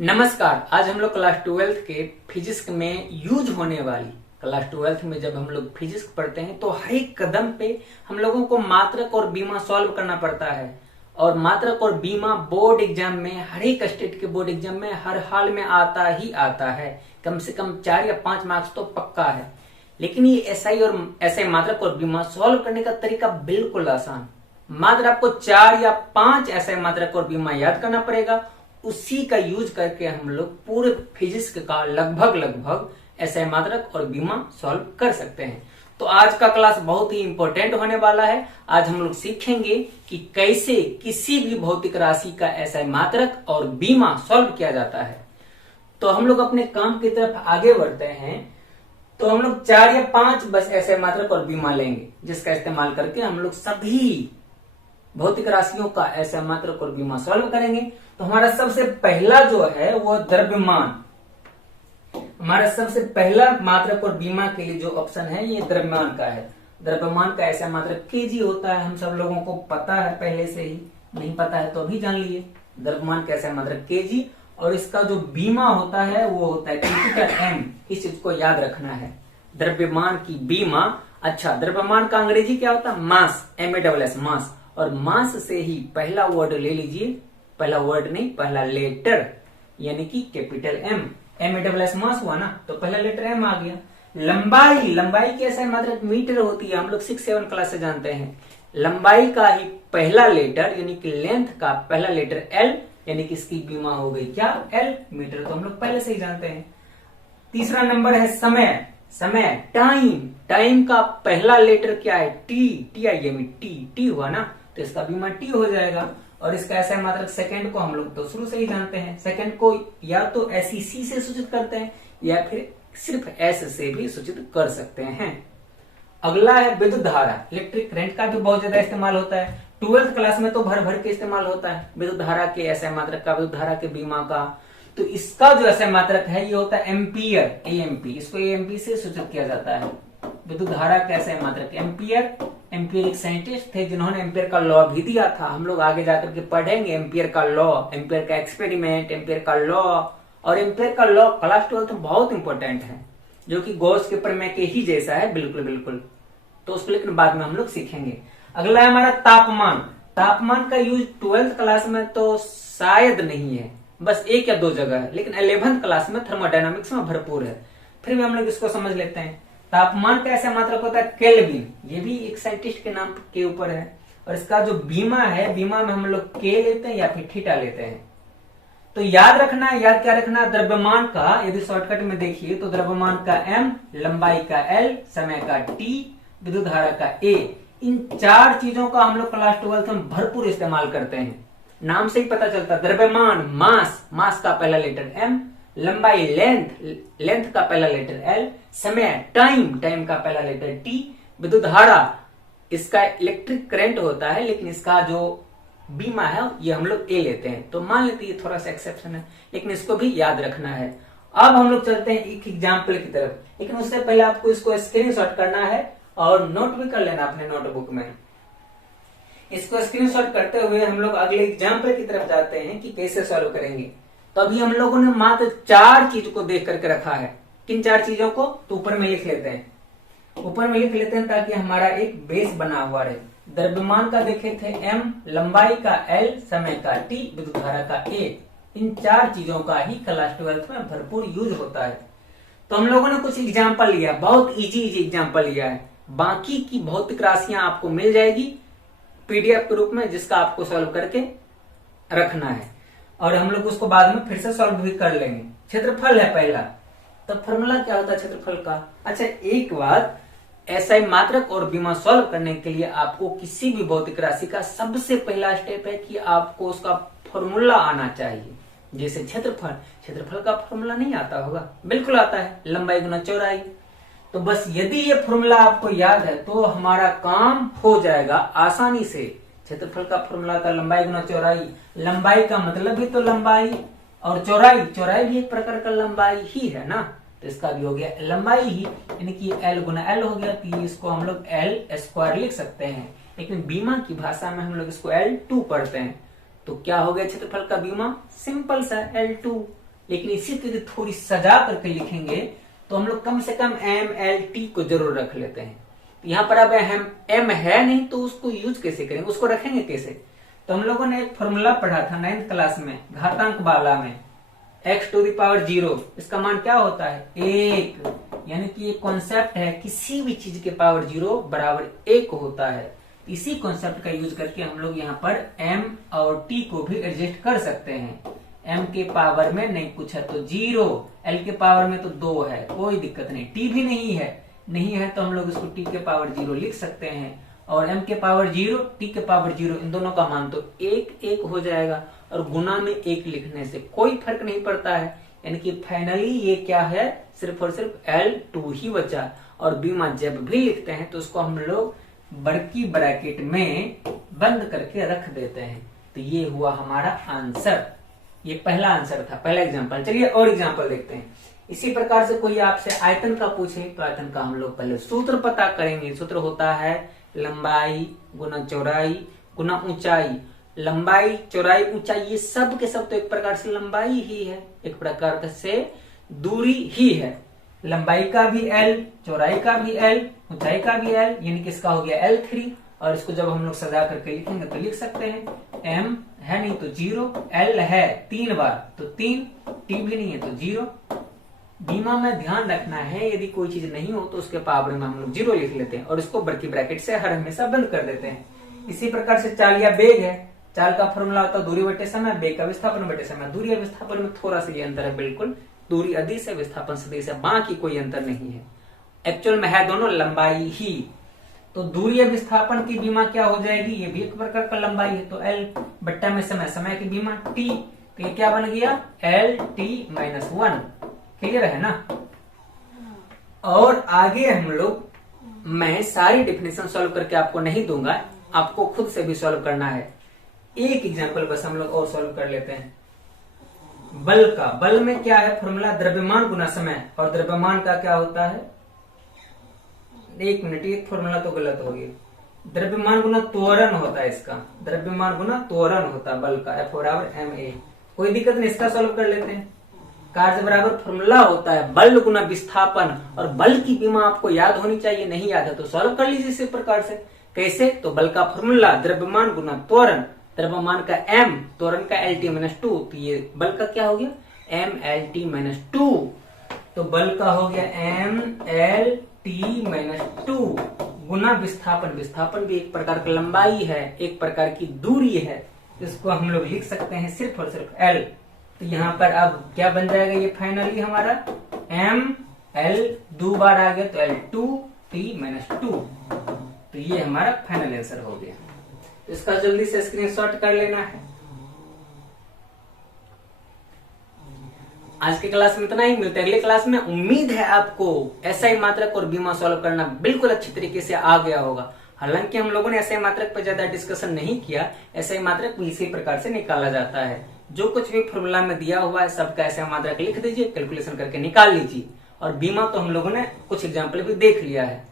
नमस्कार। आज हम लोग क्लास 12th के फिजिक्स में यूज होने वाली क्लास 12th में जब हम लोग फिजिक्स पढ़ते हैं तो हर एक कदम पे हम लोगों को मात्रक और बीमा सॉल्व करना पड़ता है। और मात्रक और बीमा बोर्ड एग्जाम में, हर एक स्टेट के बोर्ड एग्जाम में हर हाल में आता ही आता है। कम से कम 4 या 5 मार्क्स तो पक्का है। लेकिन ये एसआई और ऐसे मात्रक और बीमा सॉल्व करने का तरीका बिल्कुल आसान। मात्र आपको 4 या 5 ऐसे मात्रक और बीमा याद करना पड़ेगा। उसी का यूज करके हम लोग पूरे फिजिक्स का लगभग ऐसे मात्रक और बीमा सॉल्व कर सकते हैं। तो आज का क्लास बहुत ही इंपॉर्टेंट होने वाला है। आज हम लोग सीखेंगे कि कैसे किसी भी भौतिक राशि का ऐसा मात्रक और बीमा सॉल्व किया जाता है। तो हम लोग अपने काम की तरफ आगे बढ़ते हैं। तो हम लोग 4 या 5 बस ऐसे मात्रक और बीमा लेंगे, जिसका इस्तेमाल करके हम लोग सभी भौतिक राशियों का ऐसा मात्रक और बीमा सॉल्व करेंगे। तो हमारा सबसे पहला जो है वो द्रव्यमान। हमारा सबसे पहला मात्रक और बीमा के लिए जो ऑप्शन है ये द्रव्यमान का है। द्रव्यमान का ऐसा मात्रक केजी होता है। हम सब लोगों को पता है पहले से ही, नहीं पता है तो अभी जान लिए। द्रव्यमान का ऐसा मात्रक केजी, और इसका जो बीमा होता है वो होता है कैपिटल एम। इस चीज को याद रखना है, द्रव्यमान की बीमा। अच्छा, द्रव्यमान का अंग्रेजी क्या होता है? मास, MASS, मास। और मास से ही पहला वर्ड ले लीजिए, पहला वर्ड नहीं, पहला लेटर, यानी कि कैपिटल एम। MASS मास हुआ ना, तो पहला लेटर एम आ गया। लंबाई, लंबाई कैसा मात्रक मीटर होती है, हम लोग 6-7 क्लास से जानते हैं। लंबाई का ही पहला लेटर यानी कि लेंथ का पहला लेटर एल, यानी कि इसकी बीमा हो गई क्या? एल, मीटर तो हम लोग पहले से ही जानते हैं। तीसरा नंबर है समय। समय, टाइम, टाइम का पहला लेटर क्या है? टी हुआ ना, तो इसका बीमा टी हो जाएगा। और इसका ऐसा मात्रक सेकंड को हम लोग तो शुरू से ही जानते हैं। सेकंड को या तो SEC से सूचित करते हैं या फिर सिर्फ S से भी सूचित कर सकते हैं। अगला है विद्युत धारा। इलेक्ट्रिक करंट का भी बहुत ज्यादा इस्तेमाल होता है। 12th क्लास में तो भर के इस्तेमाल होता है विद्युत धारा के ऐसे मात्रक का, विद्युत धारा के बीमा का। तो इसका जो ऐसा मात्रक है ये होता है एम्पियर, AMP। इसको AMP से सूचित किया जाता है। विद्युत धारा का ऐसा मात्रक एम्पियर। एम्पियर एक साइंटिस्ट थे जिन्होंने एम्पियर का लॉ भी दिया था। हम लोग आगे जाकर के पढ़ेंगे एम्पियर का लॉ, एम्पियर का एक्सपेरिमेंट, एम्पियर का लॉ। और एम्पियर का लॉ क्लास 12 में बहुत इंपॉर्टेंट है, जो कि गॉस के प्रमेय के ही जैसा है, बिल्कुल। तो उसको लेकिन बाद में हम लोग सीखेंगे। अगला है हमारा तापमान। तापमान का यूज 12th क्लास में तो शायद नहीं है, बस 1 या 2 जगह है, लेकिन 11th क्लास में थर्मोडायनामिक्स में भरपूर है। फिर भी हम लोग इसको समझ लेते हैं। तापमान का ऐसा मात्रक होता है केल्विन। ये भी एक साइंटिस्ट के नाम के ऊपर है। और इसका जो बीमा है, बीमा में हम लोग के लेते हैं या फिर थीटा लेते हैं। तो याद रखना है, याद क्या रखना? द्रव्यमान का यदि शॉर्टकट में देखिए तो द्रव्यमान का M, लंबाई का L, समय का T, विद्युत धारा का A। इन 4 चीजों का हम लोग क्लास 12 में भरपूर इस्तेमाल करते हैं। नाम से ही पता चलता है। द्रव्यमान मास, मास का पहला लेटर M, लंबाई लेंथ, लेंथ का पहला लेटर L, समय टाइम, टाइम का पहला लेटर T, विद्युत धारा इसका इलेक्ट्रिक करंट होता है, लेकिन इसका जो बीमा है ये हम लोग A लेते हैं। तो मान लेते हैं थोड़ा सा एक्सेप्शन है, लेकिन इसको भी याद रखना है। अब हम लोग चलते हैं एक एग्जाम्पल की तरफ, लेकिन उससे पहले आपको इसको स्क्रीनशॉट करना है और नोट भी कर लेना अपने नोटबुक में। इसको स्क्रीनशॉट करते हुए हम लोग अगले एग्जाम्पल की तरफ जाते हैं कि कैसे सॉल्व करेंगे। तो अभी हम लोगों ने मात्र 4 चीज को देख करके रखा है। किन 4 चीजों को? तो ऊपर में लिख लेते हैं, ऊपर में लिख लेते हैं ताकि हमारा एक बेस बना हुआ रहे। द्रव्यमान का देखे थे M, लंबाई का L, समय का T, विद्युत धारा का A। इन 4 चीजों का ही क्लास 12 में भरपूर यूज होता है। तो हम लोगों ने कुछ एग्जाम्पल लिया, बहुत इजी एग्जाम्पल लिया है। बाकी की भौतिक राशियां आपको मिल जाएगी PDF के रूप में, जिसका आपको सॉल्व करके रखना है और हम लोग उसको बाद में फिर से सॉल्व भी कर लेंगे। क्षेत्रफल है पहला। तो फॉर्मूला क्या होता है क्षेत्रफल का? अच्छा, एक बात, SI मात्रक और बीमा सॉल्व करने के लिए आपको किसी भी भौतिक राशि का सबसे पहला स्टेप है कि आपको उसका फॉर्मूला आना चाहिए। जैसे क्षेत्रफल, क्षेत्रफल का फॉर्मूला नहीं आता होगा? बिल्कुल आता है, लंबाई गुना चौड़ाई। तो बस यदि ये फॉर्मूला आपको याद है तो हमारा काम हो जाएगा आसानी से। क्षेत्रफल का फॉर्मूला था लंबाई गुना चौड़ाई। लंबाई का मतलब भी तो लंबाई, और चौड़ाई, चौड़ाई भी एक प्रकार का लंबाई ही है ना, तो इसका भी हो गया लंबाई ही, यानी कि L गुना L हो गया। तो इसको हम लोग L² लिख सकते हैं, लेकिन बीमा की भाषा में हम लोग इसको L2 पढ़ते हैं। तो क्या हो गया क्षेत्रफल का बीमा? सिंपल सा L2। लेकिन इसी तरह थोड़ी सजा करके लिखेंगे तो हम लोग कम से कम MLT को जरूर रख लेते हैं। यहाँ पर अब M है नहीं तो उसको यूज कैसे करेंगे, उसको रखेंगे कैसे। तो हम लोगों ने एक फॉर्मूला पढ़ा था 9th क्लास में घातांक वाला में, x⁻0। इसका मान क्या होता है 1, यानी कि ये कॉन्सेप्ट है किसी भी चीज के पावर 0 बराबर 1 होता है। इसी कॉन्सेप्ट का यूज करके हम लोग यहाँ पर M और T को भी एडजस्ट कर सकते हैं। M के पावर में नहीं कुछ है तो 0, L के पावर में तो 2 है, कोई दिक्कत नहीं। T भी नहीं है तो हम लोग इसको T के पावर 0 लिख सकते हैं, और M के पावर 0, T के पावर 0, इन दोनों का मान तो 1 हो जाएगा, और गुना में 1 लिखने से कोई फर्क नहीं पड़ता है। यानी कि फाइनली ये क्या है, सिर्फ और सिर्फ L2 ही बचा। और बीमा जब भी लिखते हैं तो उसको हम लोग बड़की ब्रैकेट में बंद करके रख देते हैं। तो ये हुआ हमारा आंसर, ये पहला आंसर था, पहला एग्जांपल। चलिए और एग्जांपल देखते हैं। इसी प्रकार से कोई आपसे आयतन का पूछे तो आयतन का हम लोग पहले सूत्र पता करेंगे। सूत्र होता है लंबाई गुना चौड़ाई गुना ऊंचाई। लंबाई चौड़ाई ऊंचाई ये सब के सब तो एक प्रकार से लंबाई ही है, एक प्रकार से दूरी ही है। लंबाई का भी L, चौड़ाई का भी L, ऊंचाई का भी L, यानी कि इसका हो गया L3। और इसको जब हम लोग सजा करके लिखेंगे तो लिख सकते हैं M है नहीं तो 0, L है 3 बार तो 3, T भी नहीं है तो 0। बीमा में ध्यान रखना है यदि कोई चीज नहीं हो तो उसके पावर में हम लोग 0 लिख लेते हैं और इसको बड़की ब्रैकेट से हर हमेशा बंद कर देते हैं। इसी प्रकार से चाल या बेग है। चाल का फॉर्मूला होता है दूरी बटे समय, बेग का विस्थापन बटे समय। दूरी और विस्थापन में थोड़ा सा ये अंतर है, बिल्कुल दूरी अदिश है विस्थापन सदिश है, बाकी कोई अंतर नहीं है। एक्चुअल में है दोनों लंबाई ही। तो दूरी और विस्थापन की बीमा क्या हो जाएगी, ये भी एक प्रकार का लंबाई है तो L बट्टा में समय, समय की बीमा T, तो ये क्या बन गया LT-1। क्लियर है ना। और आगे हम लोग, मैं सारी डेफिनेशन सॉल्व करके आपको नहीं दूंगा, आपको खुद से भी सॉल्व करना है। एक एग्जांपल बस हम लोग और सॉल्व कर लेते हैं। बल का, बल में क्या है फॉर्मूला, द्रव्यमान गुना समय। और द्रव्यमान का क्या होता है, एक मिनट, ये फॉर्मूला तो गलत हो गया। द्रव्यमान गुना त्वरण होता है इसका, द्रव्यमान गुना त्वरण होता है बल का, F बराबर ma। कोई दिक्कत नहीं, इसका सॉल्व कर लेते हैं। कार्य बराबर फॉर्मूला होता है बल गुना विस्थापन, और बल की बीमा आपको याद होनी चाहिए, नहीं याद है तो सॉल्व कर लीजिए इसी प्रकार से। कैसे, तो बल का फॉर्मूला द्रव्यमान गुना त्वरण, द्रव्यमान का M, त्वरण का LT-2, तो ये बल का क्या हो गया MLT-2। तो बल का हो गया MLT-2 गुना विस्थापन। विस्थापन भी एक प्रकार की लंबाई है, एक प्रकार की दूरी है, इसको हम लोग लिख सकते हैं सिर्फ और सिर्फ L। तो यहाँ पर अब क्या बन जाएगा, ये फाइनली हमारा ML 2 बार आ गया तो L2T-2। तो ये हमारा फाइनल आंसर हो गया। तो इसका जल्दी से स्क्रीनशॉट कर लेना है। आज के क्लास में इतना ही, मिलते हैं अगले क्लास में। उम्मीद है आपको SI मात्रक और बीमा सॉल्व करना बिल्कुल अच्छी तरीके से आ गया होगा। हालांकि हम लोगों ने SI मात्रक पर ज्यादा डिस्कशन नहीं किया, SI मात्रक भी इसी प्रकार से निकाला जाता है। जो कुछ भी फॉर्मूला में दिया हुआ है सबका SI मात्रक लिख दीजिए, कैलकुलेशन करके निकाल लीजिए। और बीमा तो हम लोगों ने कुछ एग्जाम्पल भी देख लिया है,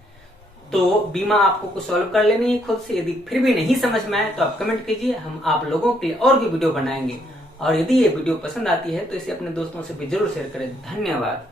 तो बीमा आपको कुछ सॉल्व कर लेनी है खुद से। यदि फिर भी नहीं समझ में आए तो आप कमेंट कीजिए, हम आप लोगों के लिए और भी वीडियो बनाएंगे। और यदि ये वीडियो पसंद आती है तो इसे अपने दोस्तों से भी जरूर शेयर करें। धन्यवाद।